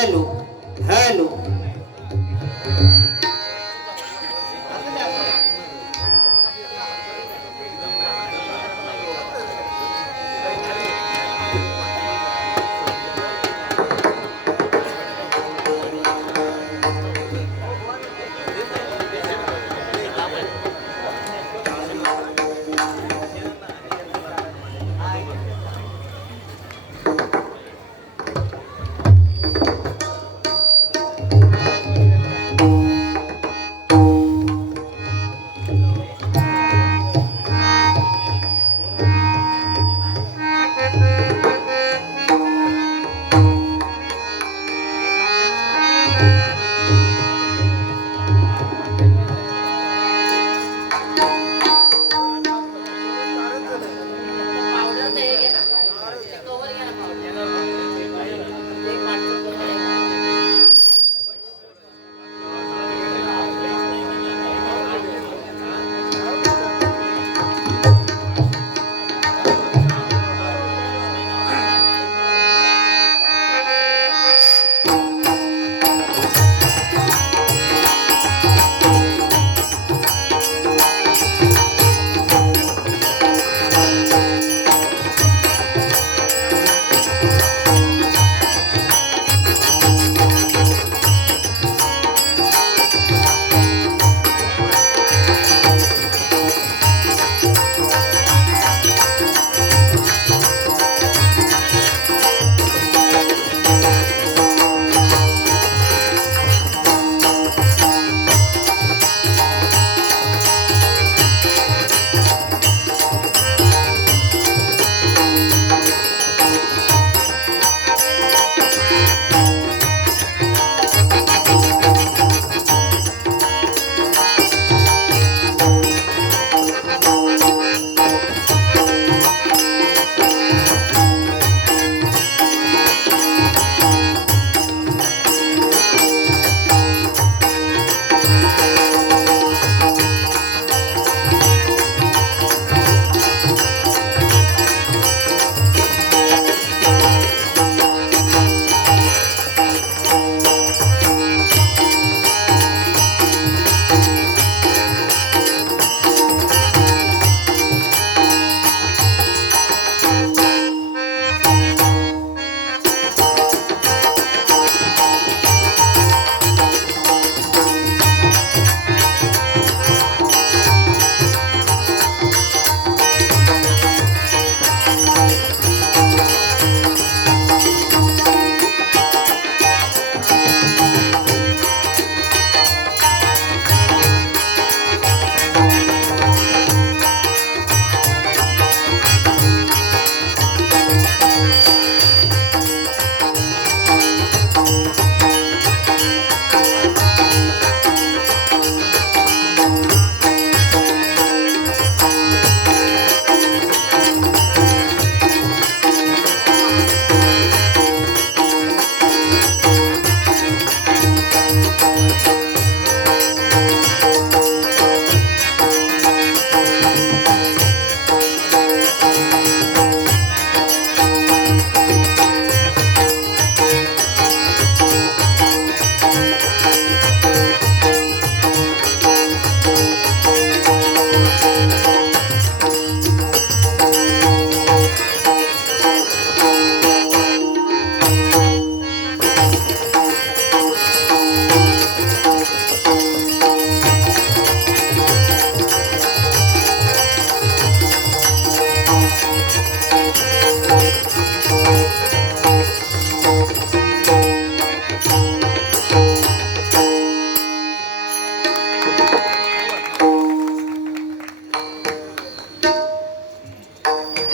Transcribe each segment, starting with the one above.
Hello hello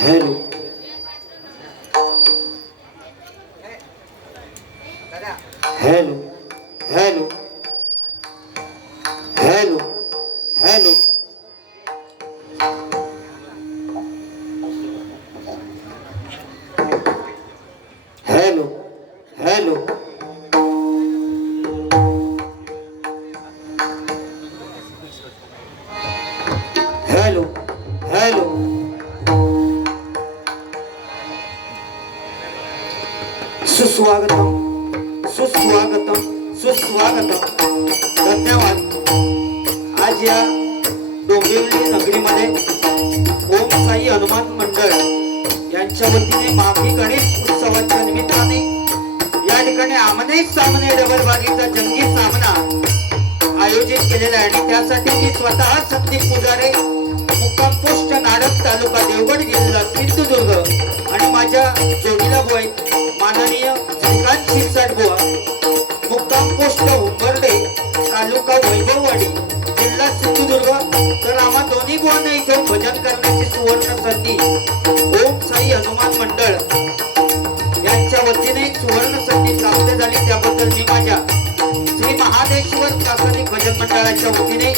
hello hello hello hello hello hello hello hello hello सुस्वागतम सुस्वागतम सुस्वागतम. धन्यवाद. आज या डोंबिवली नगरीमध्ये ओम साई हनुमान मंडळ यांच्या वतीने माघी गणेश उत्सवाच्या निमित्ताने या ठिकाणी आमने सामने डबल बागीचा जंगी सामना आयोजित केलेला आहे आणि त्यासाठी मी स्वतः संदीप पुजारे, मुक्काम पोस्ट नाडक, तालुका देवगड, जिल्हा सिंधुदुर्ग आणि माझ्या जोडीला बुवा माननीय श्रीकांत शिरसाट बुवा, मुक्काम पोस्ट उंबर्डे, तालुका वैभववाडी, जिल्हा सिंधुदुर्ग. तर आम्हा दोन्ही बुवांना इथे भजन करण्याची सुवर्ण संधी ओम साई हनुमान मंडळ यांच्या वतीने सुवर्ण संधी प्राप्त झाली. त्याबद्दल मी माझ्या श्री महादेश्वर प्राथमिक भजन मंडळाच्या वतीने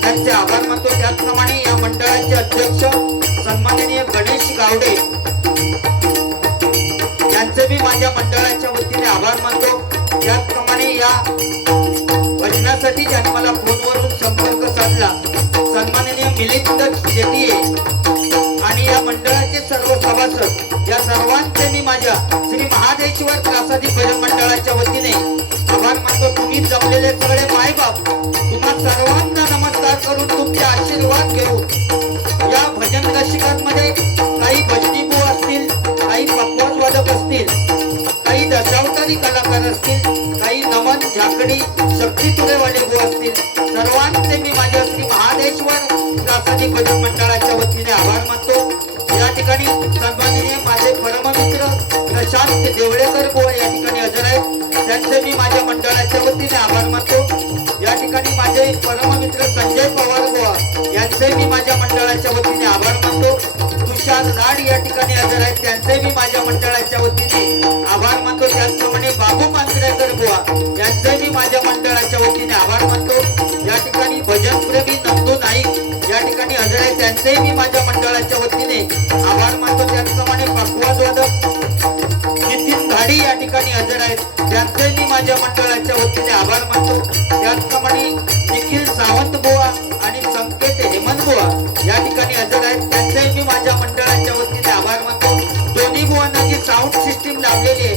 त्यांचे आभार मानतो. त्याचप्रमाणे या मंडळाचे अध्यक्ष सन्माननीय गणेश गावडे यांचे मी माझ्या मंडळाच्या वतीने आभार मानतो. त्याचप्रमाणे या भजनासाठी ज्यांनी मला फोनवरून संपर्क साधला सन्माननीय मिलिंद शेट्टी आणि या मंडळाचे सर्व सभासद, या सर्वांचे मी माझ्या श्री महादेश्वर प्रासादिक भजन मंडळाच्या वतीने आभार मानतो. तुम्ही जमलेले सगळे मायबाप, तुम्हा सर्वांना नमस्कार करून तुमचे आशीर्वाद घेऊ. या भजन रसिकांमध्ये काही भजनी बुवा असतील, काही पकवाज वादक असतील, काही दशावतारी कलाकार असतील, काही नमन झाकडी शक्ती तुरेवाले बुवा असतील. सर्वांचे मी माझ्या श्री महादेश्वर प्रासादिक भजन मंडळाच्या वतीने आभार मानतो. या ठिकाणी सन्माननीय माझे परममित्र प्रशांत देवळेकर बुवा या ठिकाणी हजर आहेत, त्यांचे मी माझ्या मंडळाच्या वतीने आभार मानतो. या ठिकाणी माझे परममित्र संजय पवार बुवा यांचे मी माझ्या मंडळाच्या वतीने आभार मानतो. तुषार लाड या ठिकाणी हजर आहेत, त्यांचे मी माझ्या मंडळाच्या वतीने आभार मानतो. त्याचप्रमाणे बाबू मांजरेकर बुवा यांचे मी माझ्या मंडळाच्या वतीने आभार मानतो. या ठिकाणी भजनप्रेमी नंदू नाईक या ठिकाणी हजर आहेत, त्यांचेही मी माझ्या मंडळाच्या वतीने आभार मानतो. त्याचप्रमाणे पकवाज वादक नितीन धाडी या ठिकाणी हजर आहेत, त्यांचे मी माझ्या मंडळाच्या वतीने आभार मानतो. त्याचप्रमाणे निखिल सावंत बुवा आणि संकेत हेमंत बुवा या ठिकाणी हजर आहेत, त्यांचे मी माझ्या मंडळाच्या वतीने आभार मानतो. दोन्ही बुवांना जी साऊंड सिस्टीम लावलेली आहे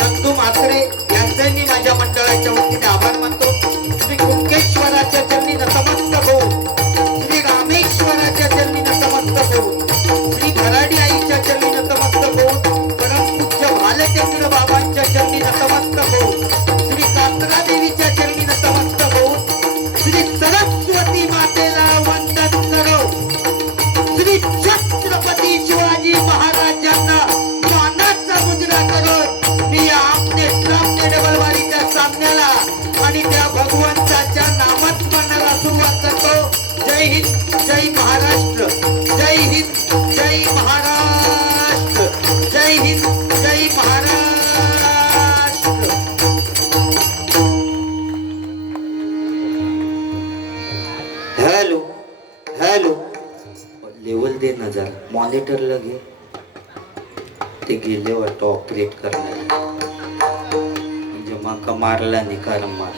नंदू म्हात्रे यांचे मी माझ्या मंडळाच्या वतीने आभार मानतो. श्री कुंकेश्वराच्या चरणी नतमस्तक होऊन, श्री रामेश्वराच्या चरणी नतमस्तक होऊन, श्री भराडी आईच्या चरणी नतमस्तक होऊन, परमपूज्य भालचंद्र बाबांच्या चरणी नतमस्तक होऊन, श्री कात्रा देवीच्या चरणी नतमस्तक होऊन, श्री सरस्वती मातेला वंदन करो, श्री छत्रपती शिवाजी महाराजांना मानाचा मुद्रा करो मी आपले सामने डबलवाडीच्या सामन्याला आणि त्या भगवंताच्या नामस्मरणाला सुरुवात करतो. जय हिंद, जय महाराष्ट्र. जय हिंद, जय महाराष्ट्र. जय हिंद, जय महाराष्ट्र. हॅलो हॅलो, लेवल दे नजर, मॉनिटरला घे. ते गेले वाटतं ऑपरेट करण्याला, म्हणजे माका मारला निकार मार.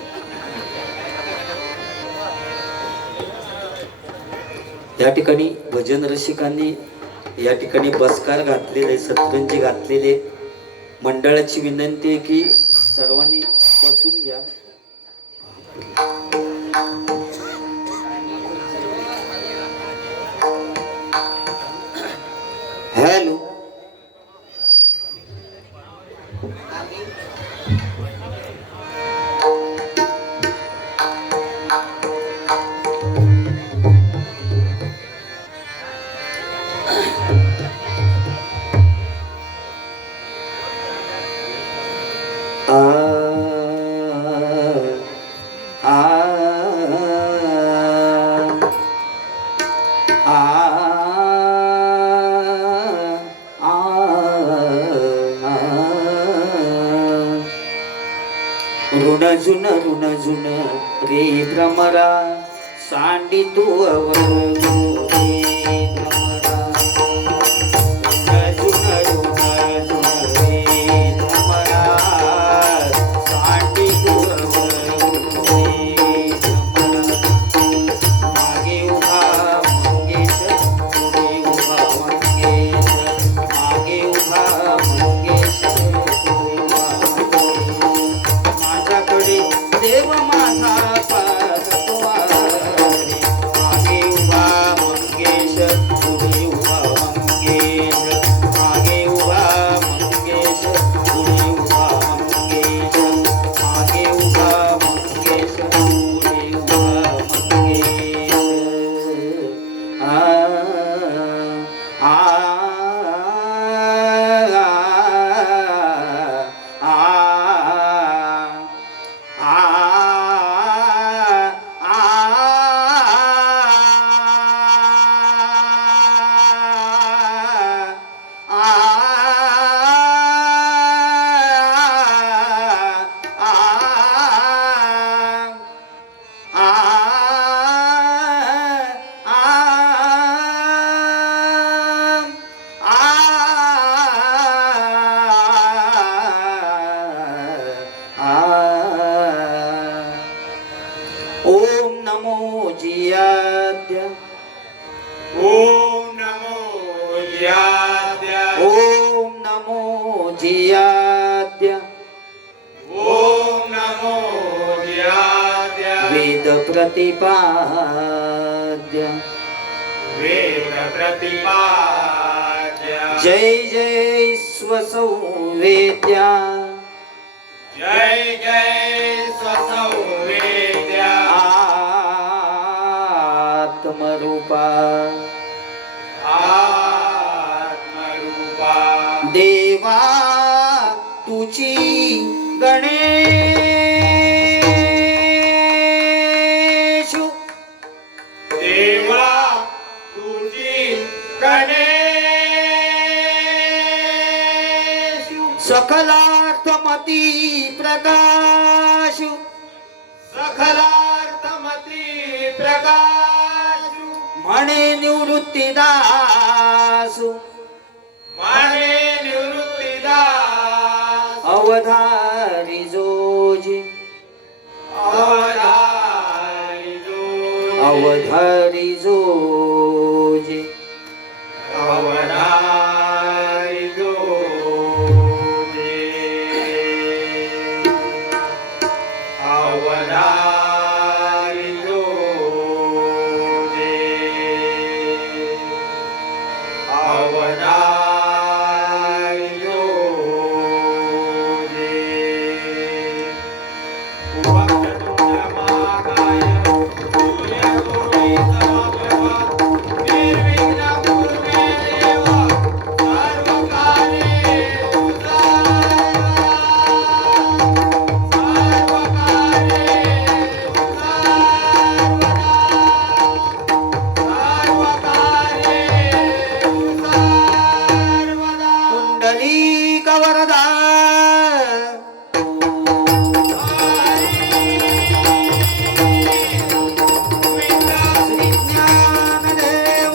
या ठिकाणी भजन रसिकांनी या ठिकाणी बसकार घातलेले, सतरंजी घातलेले. मंडळाची विनंती आहे की सर्वांनी बसून घ्या. हॅलो ऋण जुन रे भ्रमरा सांडी तू प्रतिपाद्य वेद प्रतिपाद्य जय जय स्वसंवेद्या जय जय स्वसंवेद्या आत्मरूपा आत्मरूपा देवा तुझी गणेशु देवा तुझी गणेशु सकलार्थमती प्रकाशु सकलार्थमती प्रकाशु म्हणे निवृत्तीदासु माने निवृत्तीदास अवधारी जोजी अवधारी जो अवधारी जोजी अवधारी जो अवधारी जो अवधारी जो महाकाय सूर्यकोटि समप्रभा निर्विघ्नं कुरु मे देव सर्वकार्येषु सर्वदा कुंडलीक वरदा श्री ज्ञानदेव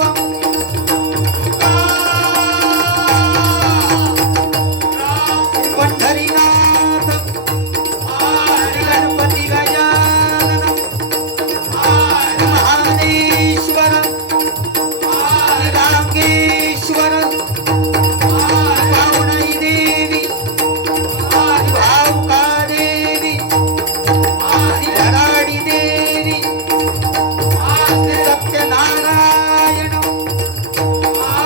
पंढरीनाथ श्री गणपती गजानन महादेश्वर श्री रांगेश्वर भावनाई देवी भावका देवी धराडी देवी सत्यनारायण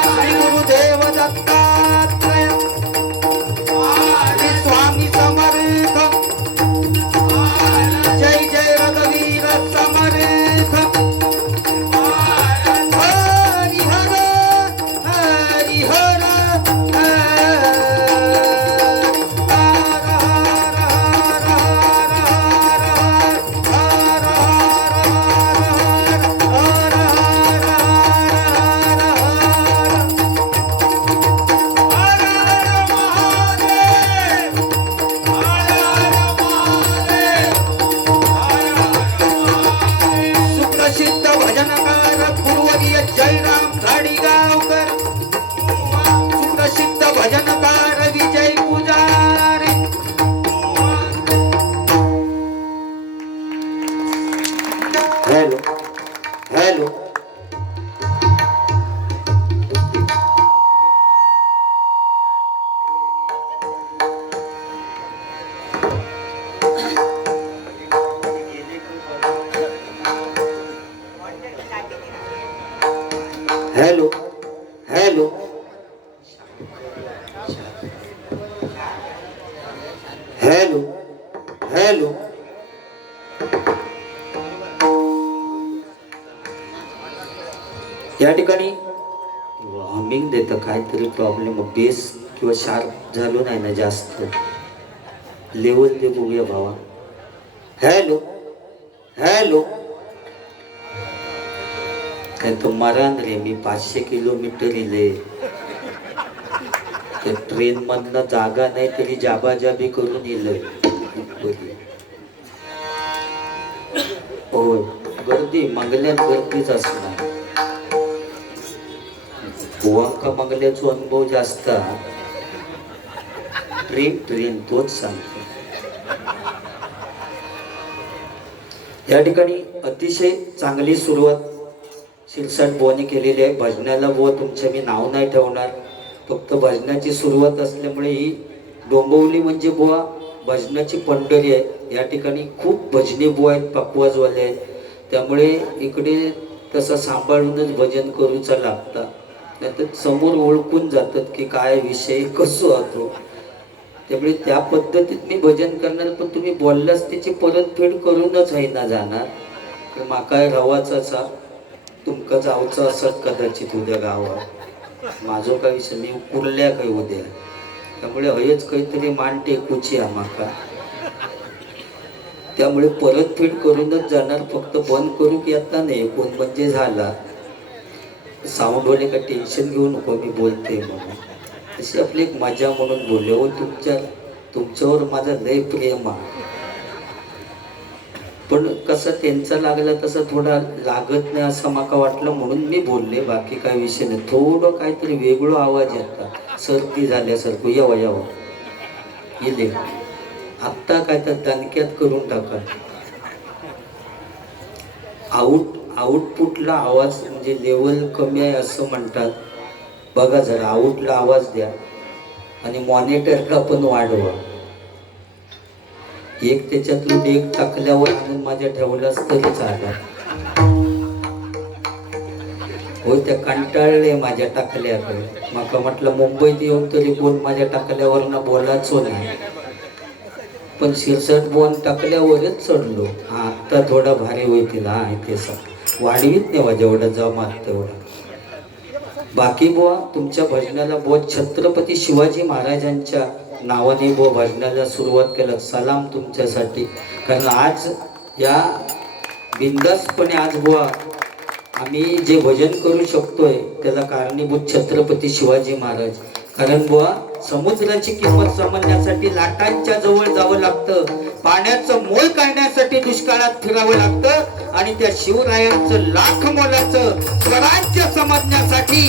श्री गुरुदेव दत्तात्रय श्री स्वामी समर्थ जय जय रघुवीर समर्थ हरिहर हरिहर सुप्रसिद्ध भजनकार गुरुवर्य जयराम घाडीगावकर सुप्रसिद्ध भजनकार विजय पुजारी hello hello hello hello hello hello या ठिकाणी हमिंग देतं काहीतरी प्रॉब्लेम बेस किंवा शार्प झालो नाही ना जास्त लेवल दे बघूया भावा हॅलो हॅलो काय तो मरान रे मी 500 किलोमीटर इले ट्रेन मधनं जागा नाही तरी जाबाजाबी करून इलय होय गर्दी मंगल्यात गर्दीच असणार गोवांका मंगल्याचा अनुभव जास्त ट्रेन तोच सांगतो या ठिकाणी अतिशय चांगली सुरुवात शिरसाट बुवाने केलेली आहे भजनाला बुवा तुमचं मी नाव नाही ठेवणार फक्त भजनाची सुरुवात असल्यामुळे ही डोंबिवली म्हणजे बुवा भजनाची पंढरी आहे या ठिकाणी खूप भजनी बुवा आहेत पकवाजवाले आहेत त्यामुळे इकडे तसं सांभाळूनच भजन करूचा लागता, नाहीतर समोर ओळखून जातात की काय विषय कसो होतो. त्यामुळे त्या पद्धतीत मी भजन करणार, पण तुम्ही बोलल्यास त्याची परतफेड करूनच आहे ना जाणार. तर माका रावाचा असा तुमका जावचं असत कदाचित उद्या गावात. माझं काही विषय मी कुर्ल्या काही उद्या, त्यामुळे हयच काहीतरी मान टेकूची आम्हाका. त्यामुळे परतफेड करूनच जाणार. फक्त बंद करू की आता नाही कोण म्हणजे झाला साऊंडवाले का टेन्शन घेऊ नको मी बोलते म्हणून. अशी आपली एक मजा म्हणून बोलले. हो तुमच्यावर माझं लय प्रेम आहे, पण कसं त्यांचा लागला तसं थोडा लागत नाही असं माका वाटलं म्हणून मी बोलले. बाकी काय विषय नाही. थोडं काहीतरी वेगळं आवाज येतात, सर्दी झाल्यासारखं. यावं इले आत्ता काय तर दणक्यात करून टाका. आउटपुटला आवाज म्हणजे लेवल कमी आहे असं म्हणतात. बघा जरा आउटला आवाज द्या आणि मॉनिटरला पण वाढवा. एक त्याच्यातून एक टाकल्यावर आणून माझ्या ठेवलाच तरी चालेल. हो त्या कंटाळले माझ्या टाकल्याकडे. माका म्हटलं मुंबईत येऊन तरी कोण माझ्या टाकल्यावर ना बोलायचो नाही, पण शिरसट बोन टाकल्यावरच चढलो. हा आता थोडा भारी होईल. हा ते वाढवीत नाही माझ्या एवढा जमात तेवढा. बाकी बुवा तुमच्या भजनाला बुवा छत्रपती शिवाजी महाराजांच्या नावाने बुवा भजनाला सुरुवात केलं. सलाम तुमच्यासाठी. कारण आज या बिंदासपणे आज बुवा आम्ही जे भजन करू शकतोय त्याला कारणीभूत छत्रपती शिवाजी महाराज. कारण बुवा समुद्राची किंमत समजण्यासाठी लाटांच्या जवळ जावं लागतं, पाण्याचं मोल काढण्यासाठी दुष्काळात फिरावं लागतं, आणि त्या शिवरायांचं लाख मोलाचं स्वराज्य समजण्यासाठी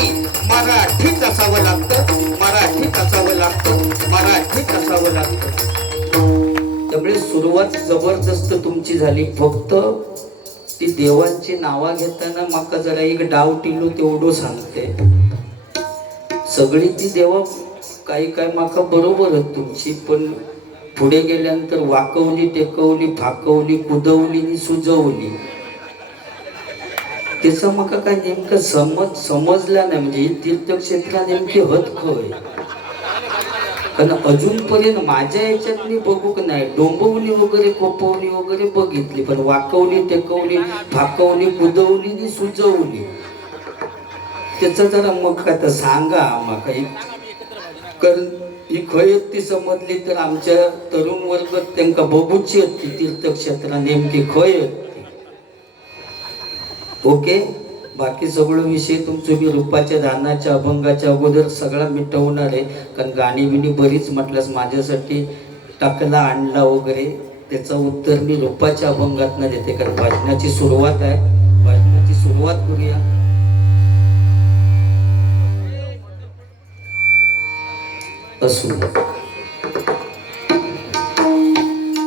मराठीत असावं लागतं, मराठीत असावं लागतं, मराठीत असावं लागतं. त्यामुळे सुरुवात जबरदस्त तुमची झाली. फक्त ती देवांची नावा घेताना माका जरा एक डाव टिलू तेवढं सांगते. सगळी ती देवा काही काय माका बरोबरच तुमची, पण पुढे गेल्यानंतर वाकवली, टेकवली, फाकवली, कुदवली आणि सुजवली. त्याचा माका काय नेमकं समजला नाही. म्हणजे तीर्थक्षेत्रा नेमकी हत खय. कारण अजूनपर्यंत माझ्या याच्यातली बघूक नाही. डोंबवली वगैरे कोपवली वगैरे बघितली, पण वाकवली, टेकवली, फाकवली, कुदवली आणि सुजवली त्याचं जरा मग काय तर सांगा आम्हाला. कारण ही खय ती समजली तर आमच्या तरुण वर्ग त्यांना बघूची होती तीर्थक्षेत्रा नेमकी खय होती. ओके. बाकी सगळं विषय तुमचं मी रूपाच्या दानाच्या अभंगाच्या अगोदर सगळा मिटवणार आहे. कारण गाणी बिणी बरीच म्हटल्यास माझ्यासाठी टाकला आणला वगैरे त्याचं उत्तर मी रूपाच्या अभंगातनं देते. कारण भजनाची सुरुवात आहे, भजनाची सुरुवात करूया. असू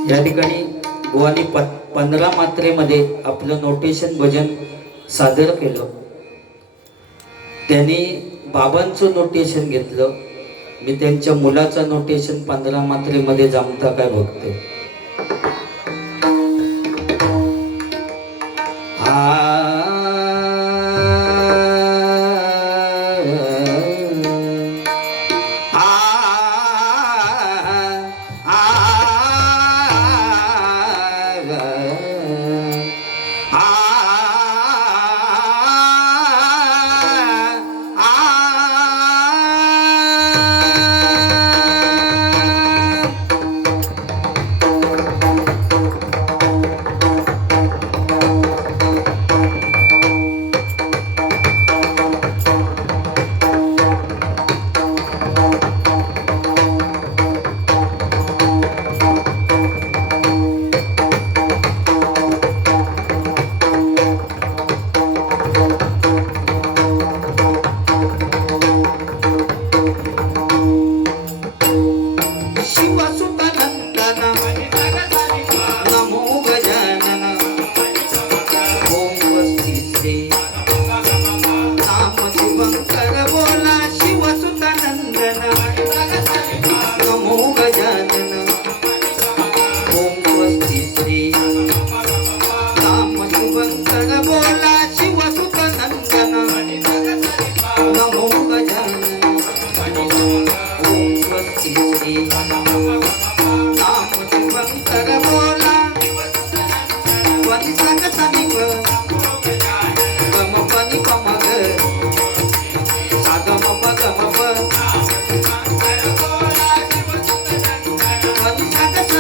या ठिकाणी बुवानी 15 मात्रेमध्ये आपलं नोटेशन भजन सादर केलं. त्यांनी बाबांचं नोटेशन घेतलं. मी त्यांच्या मुलाचं नोटेशन 15 मात्रेमध्ये जमता काय बघते.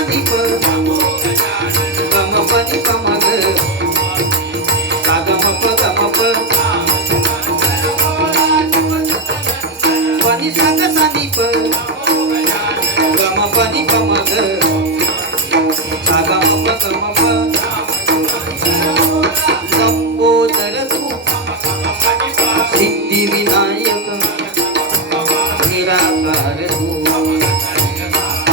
सनी प गम पनी पम ग सा गम प पनी सा ग सनी प गम पनी पम ग सा गम प लंबोदर तू सिद्धी विनायक निराकार तू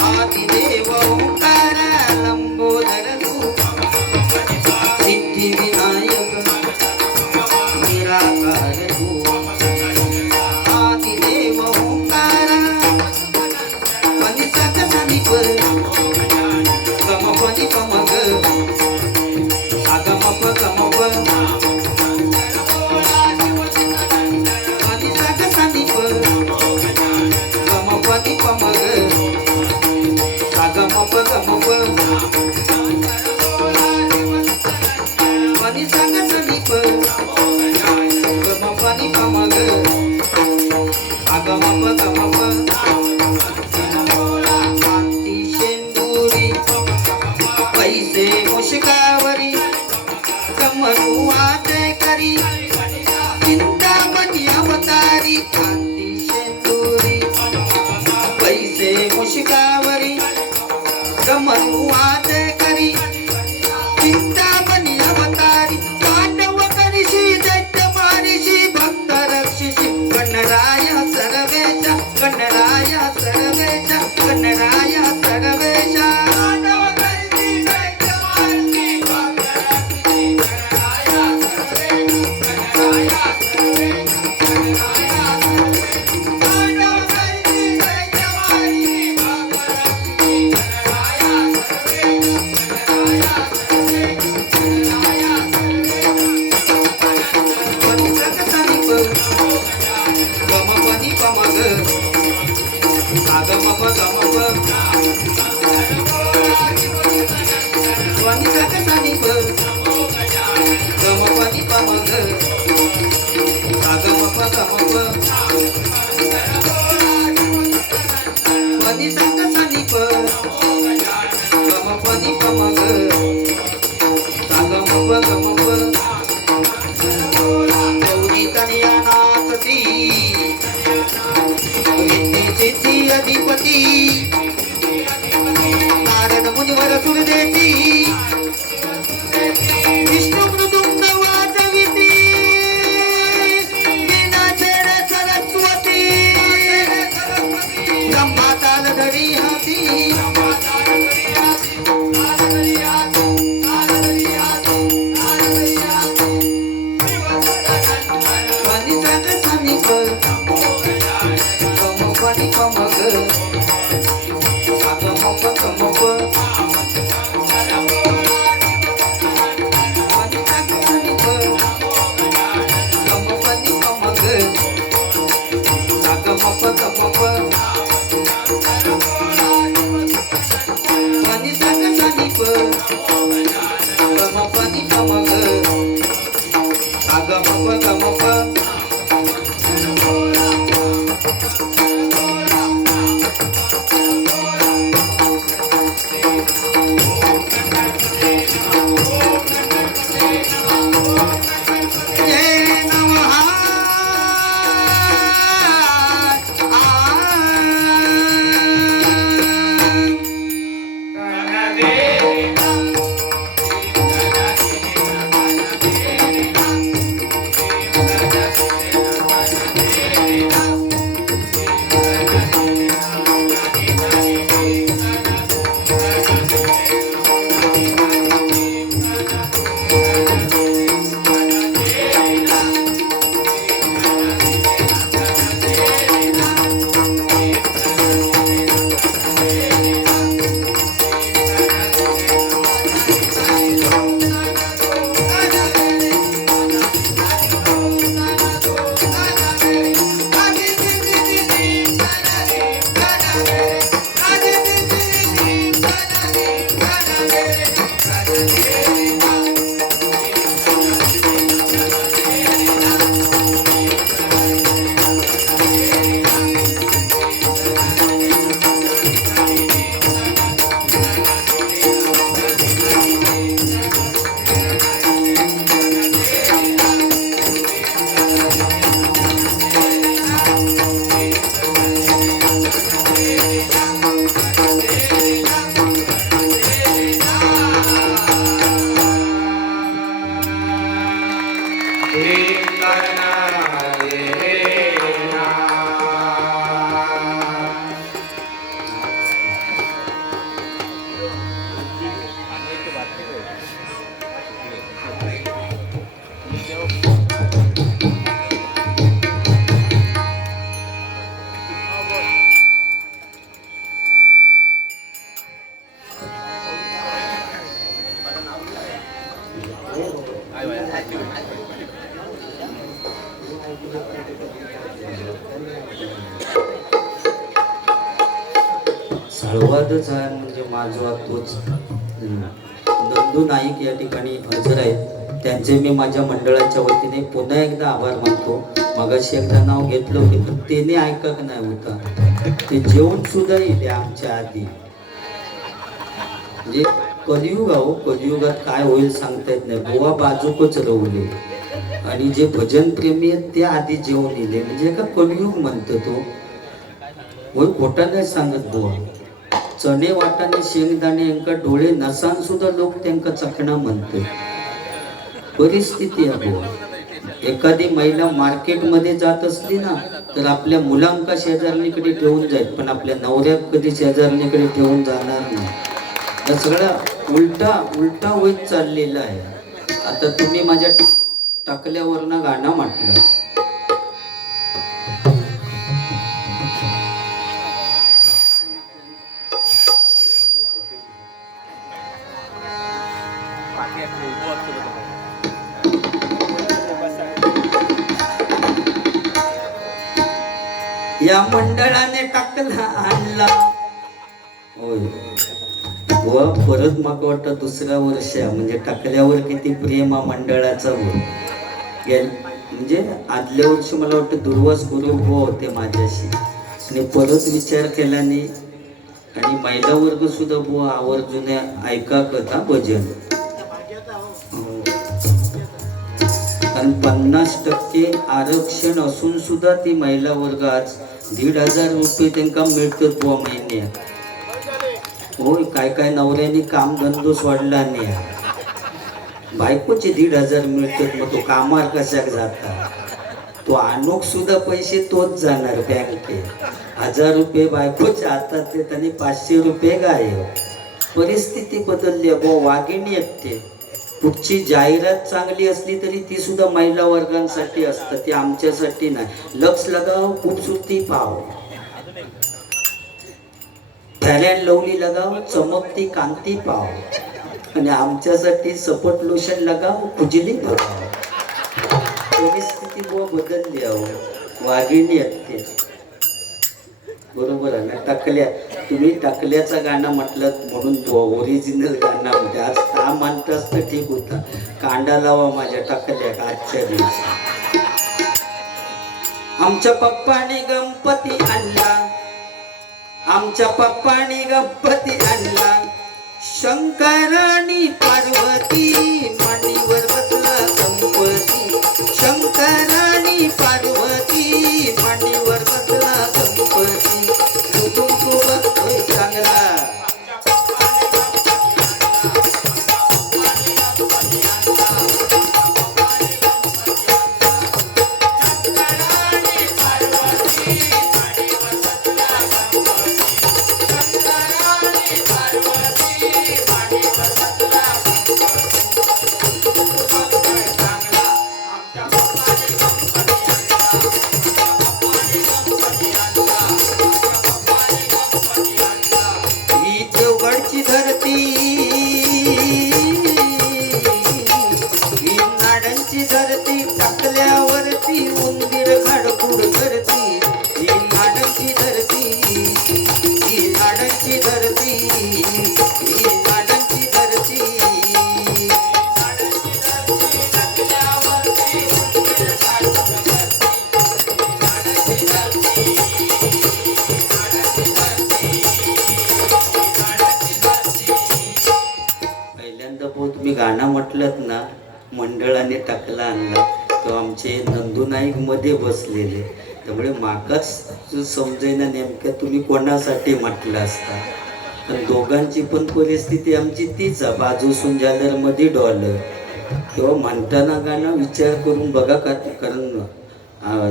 आदिदेव ओंकार लंबोदर तू सिद्धी विनायक निराकार तू आदिदेव ओंकार पनी सा ग सनी प गम पनी पम ग सा गम प पनी सा ग सनी प गम पनी पम ग सा गम प पनी सा ग सनी प गम पनी पम ग सा गम प कांती शेंदुरी पैसे मुशकावरी कमरू आते करी चिंतामणी अवतारी कांती शेंदुरी पैसे मुशकावरी कमरू आते करी चिंतामणी अवतारी पांडव करिशी दैत्य मारिशी भक्त रक्षिशी गणराय सर्वेश गणराय सर्वेश गणराय सर्वेश पनी सा ग सनी प गम पनी पम ग सा गम प पनी सा ग सनी प गम पनी पम ग सा गम प पनी सा ग सनी प गम पनी पम ग सा गम प गौरी तनया नाचती विद्ये सिद्धी अधिपती नारद मुनिवर सुर देती विष्णु मृदुंग वाजविती वीणा छेड सरस्वती ब्रह्मा ताल धरी हाती पनी सा ग सनी प गम पनी पम ग सा गम प साळवादच आहे म्हणजे माझा तोच नंदू नाईक या ठिकाणी हजर आहेत. त्यांचे मी माझ्या मंडळाच्या वतीने पुन्हा एकदा आभार मानतो. मगाशी एकदा नाव घेतलं होते पण त्याने ऐकत नाही होता. ते जेवण सुद्धा येते आमच्या आधी. म्हणजे कलियुग आहो, कलियुगात काय होईल सांगता येत नाही. बुवा बाजूकच रवले आणि जे भजन प्रेमी आहेत ते आधी जेवण येले. म्हणजे का कलियुग म्हणतो तो. होय, खोटा नाही सांगत बुवा. चणे वाटाणे शेंगदाणे यांका डोळे नसान सुद्धा लोक त्यांका चकणा म्हणते. परिस्थिती आहे बुवा. एखादी महिला मार्केटमध्ये जात असली ना तर आपल्या मुलांका शेजारणीकडे ठेवून जाईल पण आपल्या नवऱ्यात कधी शेजारणीकडे ठेवून जाणार नाही. या सगळा उलटा होत चाललेला आहे. आता तुम्ही माझ्या टाकल्यावरनं गाणं म्हटलं. या मंडळाने टाकला आणला. होय व परत मागं वाटतं दुसऱ्या वर्ष म्हणजे टाकल्यावर किती प्रेम हा मंडळाचा हो. म्हणजे आदल्या वर्षी मला वाटतं दुर्वास गुरु हो होते माझ्याशी आणि परत विचार केल्याने आणि महिला वर्ग सुद्धा बुवा आवर्जून ऐका कथा भजन. कारण 50% आरक्षण असून सुद्धा ती महिला वर्ग आज 1,500 रुपये त्यांना मिळतात बुवा महिन्यात. होय, काय काय नवऱ्याने काम धंदो सोडला नाही. बायकोचे 1,500 मिळतात. मग तो कामावर कशाक जाता. तो आणूक सुद्धा पैसे तोच जाणार बँकेत. 1,000 रुपये बायकोच्या हातात देत आणि 500 रुपये गायब. परिस्थिती बदलली बुवा. वाघिणी येते. पुढची जाहिरात चांगली असली तरी ती सुद्धा महिला वर्गांसाठी असतं. ती आमच्यासाठी नाही. लक्ष लगाव खूबसूरती पाव. फेअर अँड लवली लगाव चमकती कांती पाव. आणि आमच्यासाठी सपोर्ट लोशन लगाव खुजली पाव. परिस्थिती बुवा बदलली अहो. वाघिणी असते. बरोबर आहे ना. टाकल्या तुम्ही टाकल्याचा गाणं म्हटलं म्हणून ओरिजिनल गाणं म्हणजे आज का म्हणतास तर ठीक होता. कांदा लावा माझ्या टाकल्या आजच्या दिवशी. आमच्या पप्पाने गणपती आणला. आमच्या पप्पाने गणपती आणला. शंकराणी पार्वती मांडीवर बसला गणपती. शंकराणी पार्वती मांडीवर बसला गणपती. तू बघतोय चांगला. गाणं म्हटलं ना मंडळाने टाकला आणला तो आमचे नंदू नाईक मध्ये बसलेले. त्यामुळे मागाच समजेना नेमक्या तुम्ही कोणासाठी म्हटलं असता. पण दोघांची पण परिस्थिती आमची तीच आहे. बाजूसून जालर मध्ये डॉलर. तेव्हा म्हणताना गाणं विचार करून बघा. कारण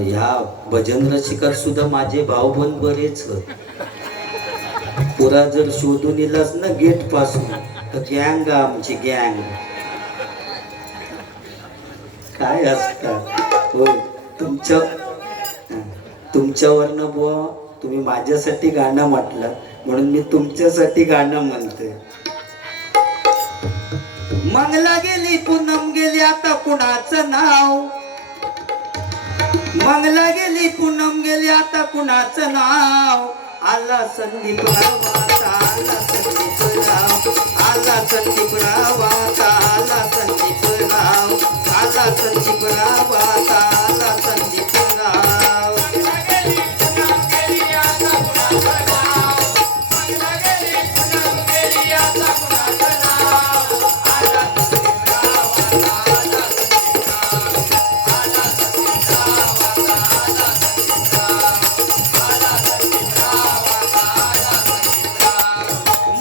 ह्या भजन रसिकात सुद्धा माझे भाऊ पण बरेच. पुरा जर शोधून येलास ना गेट पासून तर गँग आमची गँग काय असतात. हो तुमच्यावरनं बुवा तुम्ही माझ्यासाठी गाणं म्हटलं म्हणून मी तुमच्यासाठी गाणं म्हणते. मंगला गेली पूनम गेली आता कुणाचं नाव, मंगला गेली पूनम गेली आता कुणाचं नाव, आला संदीप रावाचा आला संदीप राव, आला संदीप रावाचा आला संदीप राव, आला संदीप रावाचा आला संदीप राव.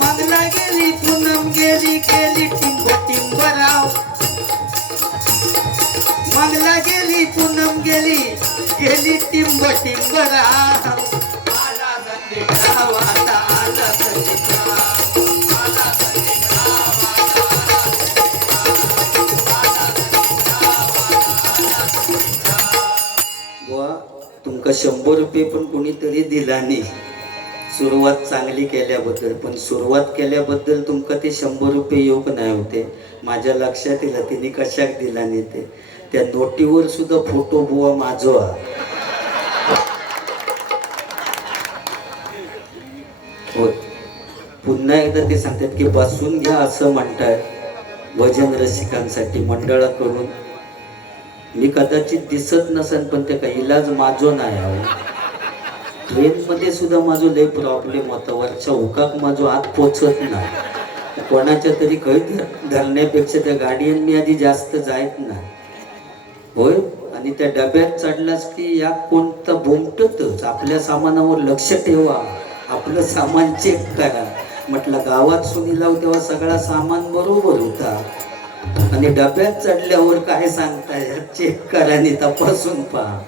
मंगला गेली पूनम गेली गेली टिंब टिंबराव, मंगला गेली पूनम गेली गेली टिंब टिंबराव, आला संदीप राव आता आला संदीप राव, आला संदीप राव आता आला संदीप राव. बुवा तुमका 100 रुपये पण कोणीतरी दिला नाही सुरुवात चांगली केल्याबद्दल, पण सुरुवात केल्याबद्दल तुमका ते 100 रुपये योग नाही होते. माझ्या लक्षात येईल तिने कशाक दिला नाही ते. त्या नोटीवर सुद्धा फोटो बुवा माझो हा. हो पुन्हा एकदा ते सांगतात की बसून घ्या असं म्हणताय भजन रसिकांसाठी मंडळाकडून. मी कदाचित दिसत नसेल पण ते काही इलाज माझो नाही आहे. ट्रेनमध्ये सुद्धा माझं लय प्रॉब्लेम होता, वरच्या उकाक माझं आत पोचत नाही. कोणाच्या तरी काही धरण्यापेक्षा त्या गाडीयांनी आधी जास्त जायत नाही होय. आणि त्या डब्यात चढलास की या कोणता बोमटतच. आपल्या सामानावर लक्ष ठेवा, आपलं सामान चेक करा. म्हटलं गावात सुनी लाव तेव्हा सगळा सामान बरोबर होता आणि डब्यात चढल्यावर काय सांगताय चेक करा आणि तपासून पहा.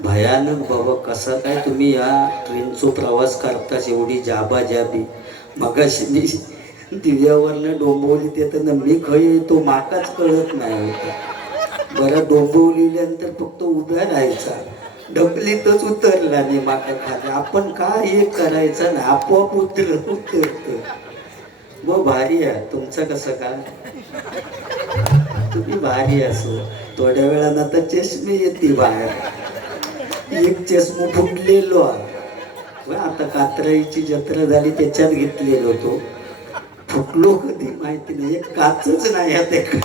भयानक बाबा कसं काय तुम्ही या ट्रेनचा प्रवास करताच एवढी जाबाजाबी. मगाशी मी दिव्यावरनं डोंबवली येताना मी खय येतो माकाच कळत नाही होता. बरं डोंबवलीनंतर फक्त उभ्या राहायचा, ढकलीतच उतरला नाही माका खाली. आपण काय हे करायचं ना आपोआप उतरत. मग भारी आहे तुमचं कसं काय, तुम्ही भारी असो. थोड्या वेळानं तर चष्मे येते बाहेर. एक चष्मा फुटलेलो आता कात्राईची जत्रा झाली त्याच्यात घेतलेलो तो फुटलो कधी माहिती नाही. एक काचच नाही आता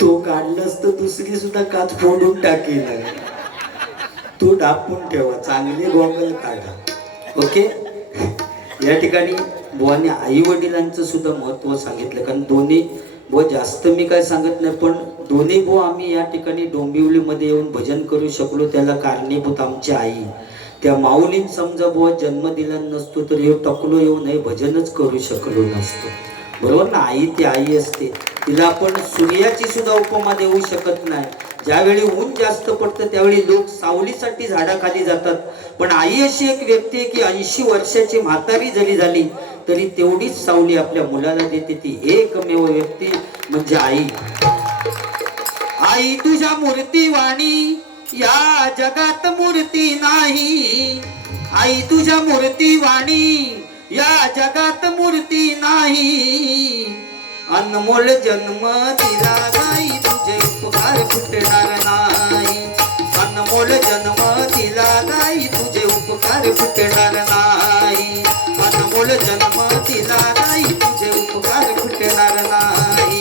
तो काढलंस तर दुसरी सुद्धा काच फोडून टाकी नाही. तो डापून ठेवा, चांगले गॉगल काढा. ओके या ठिकाणी बुवाने आई वडिलांचं सुद्धा महत्व सांगितलं. कारण दोन्ही बुवा जास्त मी काय सांगत नाही पण दोन्ही बुवा आम्ही या ठिकाणी डोंबिवलीमध्ये येऊन भजन करू शकलो त्याला कारणीभूत आमची आई. त्या माऊलीन समजा बुवा जन्म दिला नसतो तर येऊ टकलो येऊन हे भजनच करू शकलो नसतो. बरोबर ना. आई ती आई असते, तिला आपण सूर्याची सुद्धा उपमा देऊ शकत नाही. ज्यावेळी ऊन जास्त पडतं त्यावेळी लोक सावलीसाठी झाडाखाली जातात, पण आई अशी एक व्यक्ती आहे की 80 वर्षाची म्हातारी जरी झाली तरी तेवढीच सावली आपल्या मुलाला देते. ती एकमेव व्यक्ती म्हणजे आई. आई तुझ्या मूर्ती वाणी या जगात मूर्ती नाही, आई तुझ्या मूर्ती वाणी या जगात मूर्ती नाही. अनमोल जन्म दिला नाही तुझे उपकार फुटणार नाही. अनमोल जन्म दिला नाही तुझे उपकार फुटणार नाही. अनमोल जन्म दिला नाही तुझे उपकार फुटणार नाही.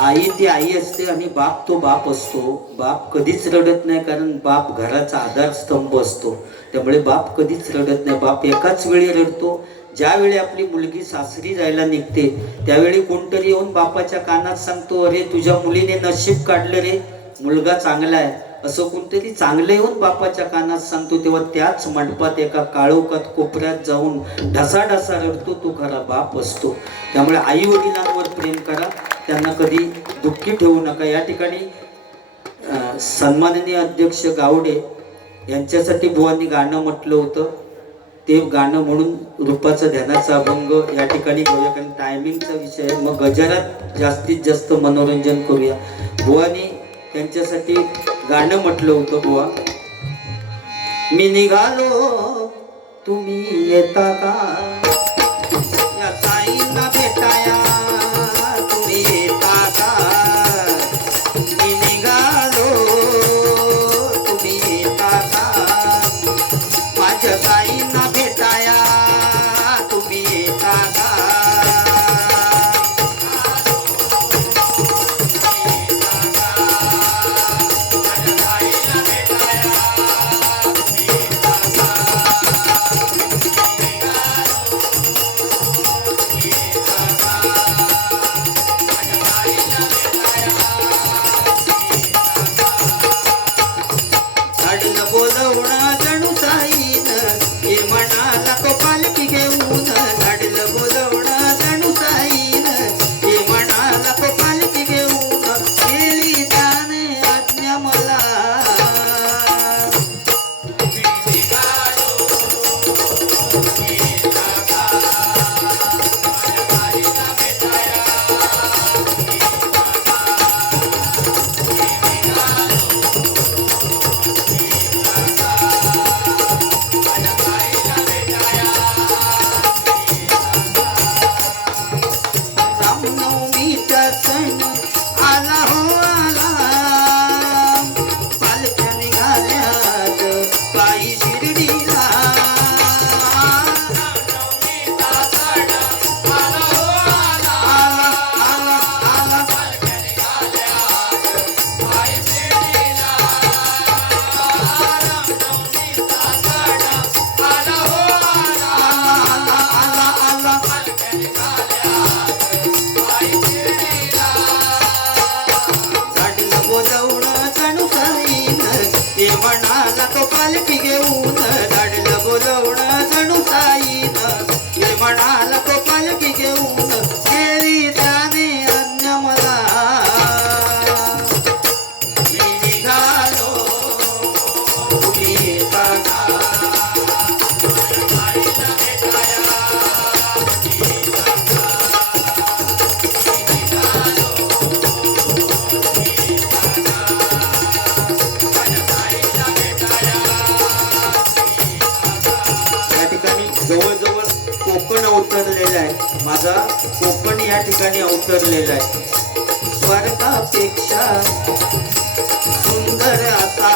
आई ती आई असते आणि बाप तो बाप असतो. बाप कधीच रडत नाही कारण बाप घराचा आधारस्तंभ असतो. त्यामुळे बाप कधीच रडत नाही. बाप एकाच वेळी रडतो. ज्यावेळी आपली मुलगी सासरी जायला निघते त्यावेळी कोणतरी येऊन बापाच्या कानात सांगतो अरे तुझ्या मुलीने नशीब काढलं रे, मुलगा चांगला आहे. असं कोणतरी चांगलं येऊन बापाच्या कानात सांगतो तेव्हा त्याच मंडपात एका काळोखात कोपऱ्यात जाऊन ढसाढसा रडतो तो खरा बाप असतो. त्यामुळे आई वडिलांवर प्रेम करा, त्यांना कधी दुःखी ठेवू नका. या ठिकाणी सन्माननीय अध्यक्ष गावडे यांच्यासाठी बुवांनी गाणं म्हटलं होतं. ते गाणं म्हणून रूपाचा ध्यानाचा अभंग या ठिकाणी घेऊया, कारण टायमिंगचा विषय आहे. मग गजरात जास्तीत जास्त मनोरंजन करूया. बुवानी त्यांच्यासाठी गाणं म्हटलं होतं. बुवा, मी निघालो तुम्ही येता का, या साईंना भेटाया तुम्ही येता का, मी निघालो तुम्ही येता का, माझ्या साईंना भेटाया तुम्ही येता का. धाडलं बोलवणं जणू साईन, हे म्हणाला तो पालखी घेऊन. धाडलं बोलवणं जणू साईन, हे म्हणाला तो पालखी घेऊन. केली त्याने आज्ञा मला, रामनवमीचा सण आला हो आला, पालख्या निघाल्यात पायी शिर्डीला. आला आला आला धाडलं बोलवणं जणू साईन, हे म्हणाला तो पालखी घेऊन. धाडलं बोलवणं जणू साईन, हे म्हणाला तो पालखी घेऊन. केली त्याने आज्ञा मला, मी निघालो तुम्ही येता का. या ठिकाणी जवळजवळ कोकण अवतरलेलं आहे. माझा कोकण या ठिकाणी अवतरलेला आहे. स्वर्गापेक्षा सुंदर असा,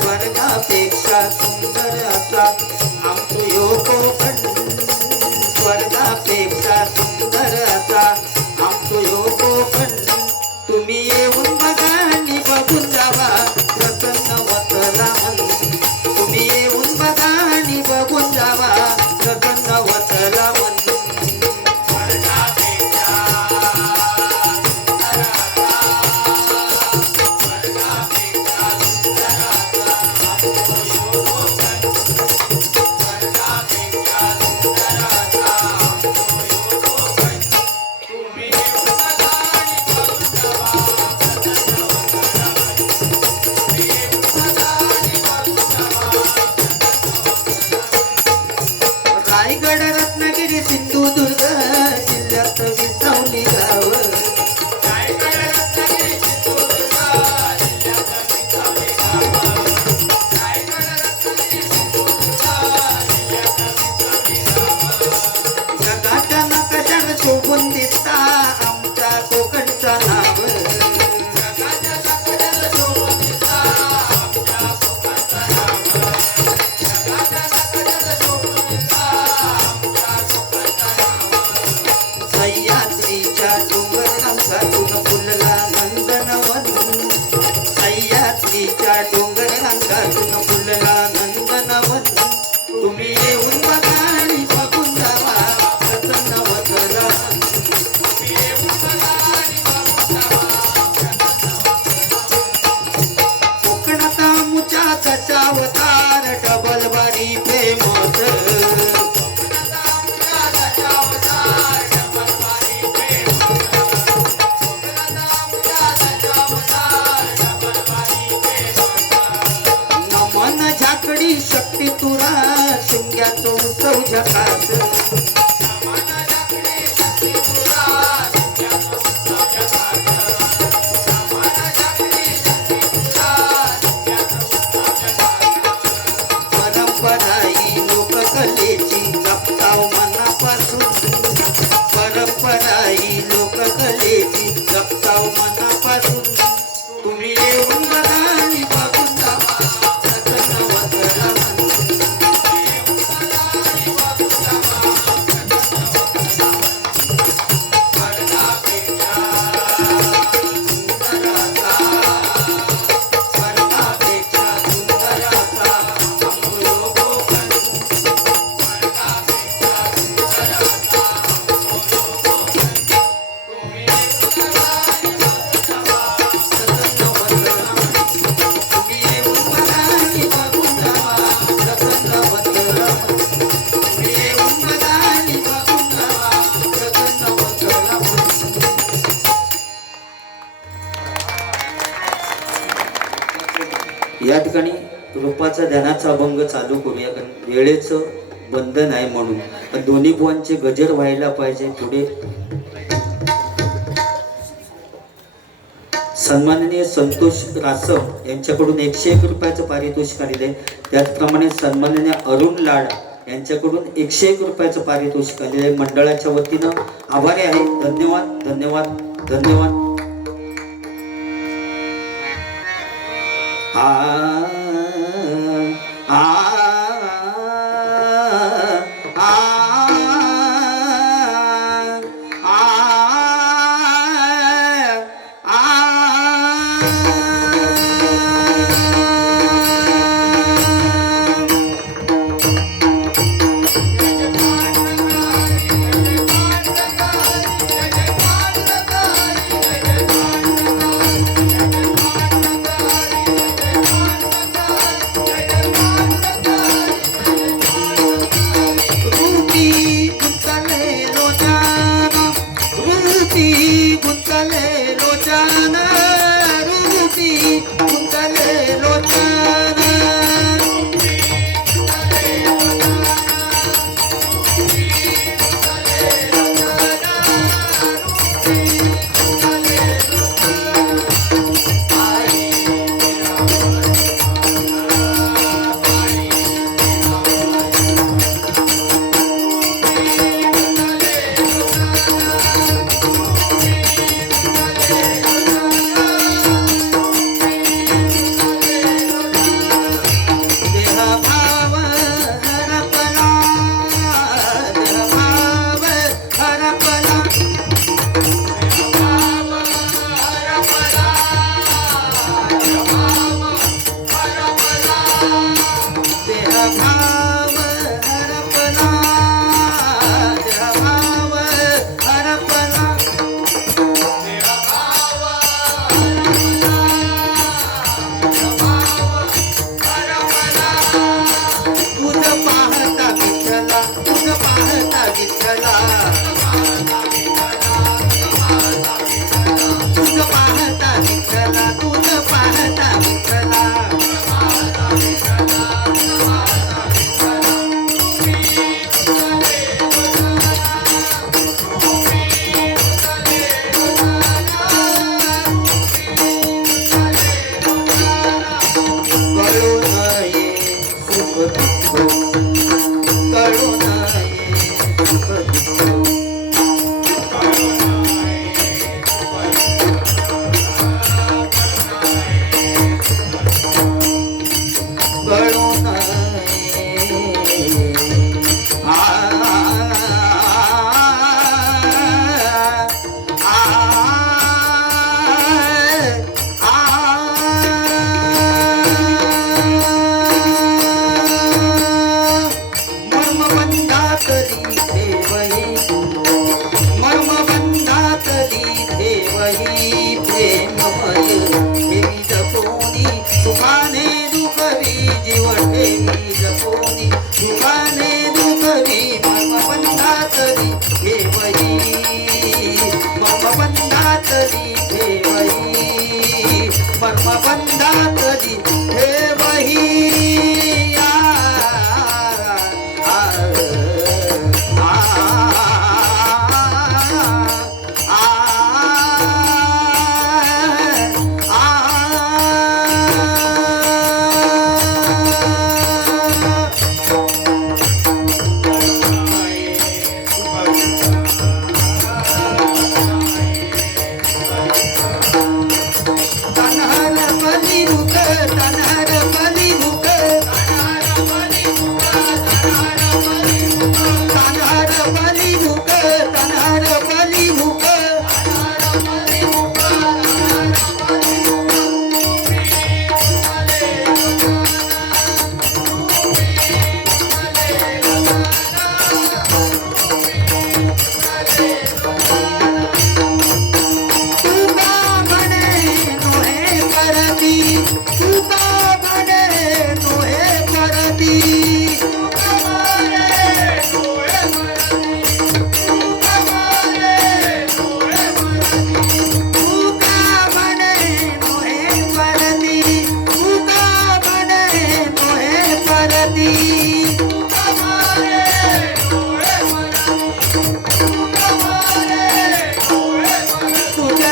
स्वर्गापेक्षा सुंदर असा आमचो यो कोकण. स्वर्गापेक्षा सुंदर असा आमचो यो कोकण. तुम्ही येऊन बघा आणि बघून जावा, प्रसन्न वतला मन. तुम्ही येऊन बघा आणि बघून जावा, प्रसन्न वतला मन. रायगड, रत्नागिरी, सिंधुदुर्ग जिल्ह्यात विसावली गाव. जगाच्या नकाशावर शोभून दिसता आमच्या कोकणचा नाव. सह्याद्रीच्या डोंगर रंगातून फुलला नंदनवन. सह्याद्रीच्या डोंगर रंगातून फुलला नंदनवन. तुम्ही येऊन बघा आणि बघून जावा, प्रसन्न वतला मन. कोकणात मुच्या दशावतार डबल बारी फेमस. जगात परंपराई लोककलेची जपताव मनापासून परंपराई लोककलेची जपताव मनापासून तुम्ही येऊन बघानी बघून जावा नवतरा या ठिकाणी रूपाचा ध्यानाचा अभंग चालू करूया, कारण वेळेचं बंधन आहे म्हणून. पण दोन्ही बुवांचे गजर व्हायला पाहिजे. पुढे सन्माननीय संतोष रासम यांच्याकडून 101 रुपयाचं पारितोषिक आलेलं आहे. त्याचप्रमाणे सन्माननीय अरुण लाड यांच्याकडून 101 रुपयाचं पारितोषिक आलेलं आहे. मंडळाच्या वतीनं आभारी आहे. धन्यवाद धन्यवाद धन्यवाद. आ आ आ ठेवही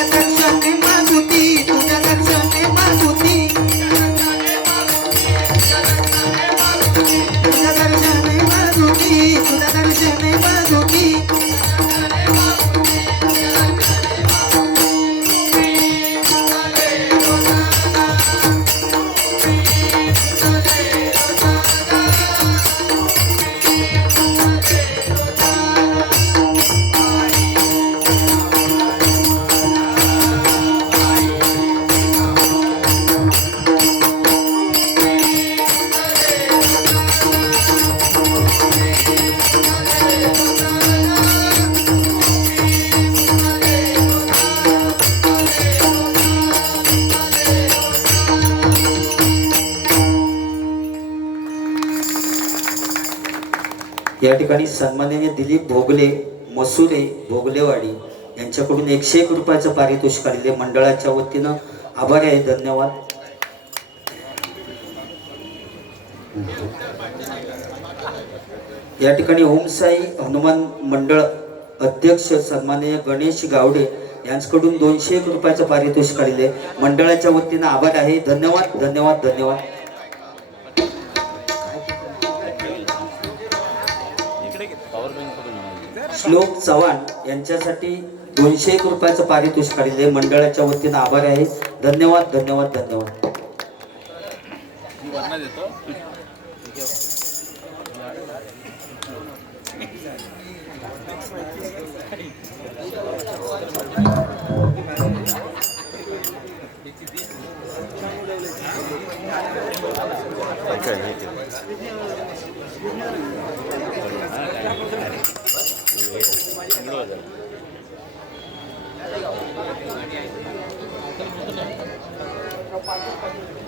तुझ्या दर्शने मागुती तुझ्या दर्शने मागुती तुझ्या दर्शने मागुती तुझ्या दर्शने मागुती या ठिकाणी सन्माननीय दिलीप भोगले मसुरे भोगलेवाडी यांच्याकडून 101 रुपयाचं पारितोषिक आलेले मंडळाच्या वतीनं आभार आहे. धन्यवाद. या ठिकाणी ओम साई हनुमान मंडळ अध्यक्ष सन्माननीय गणेश गावडे यांच्याकडून 201 रुपयाचं पारितोषिक आलेले मंडळाच्या वतीनं आभार आहे. धन्यवाद धन्यवाद धन्यवाद. श्लोक चव्हाण यांच्यासाठी 201 रुपयाचं पारितोषिक आलेले मंडळाच्या वतीनं आभार आहे. धन्यवाद धन्यवाद धन्यवाद. Thank you.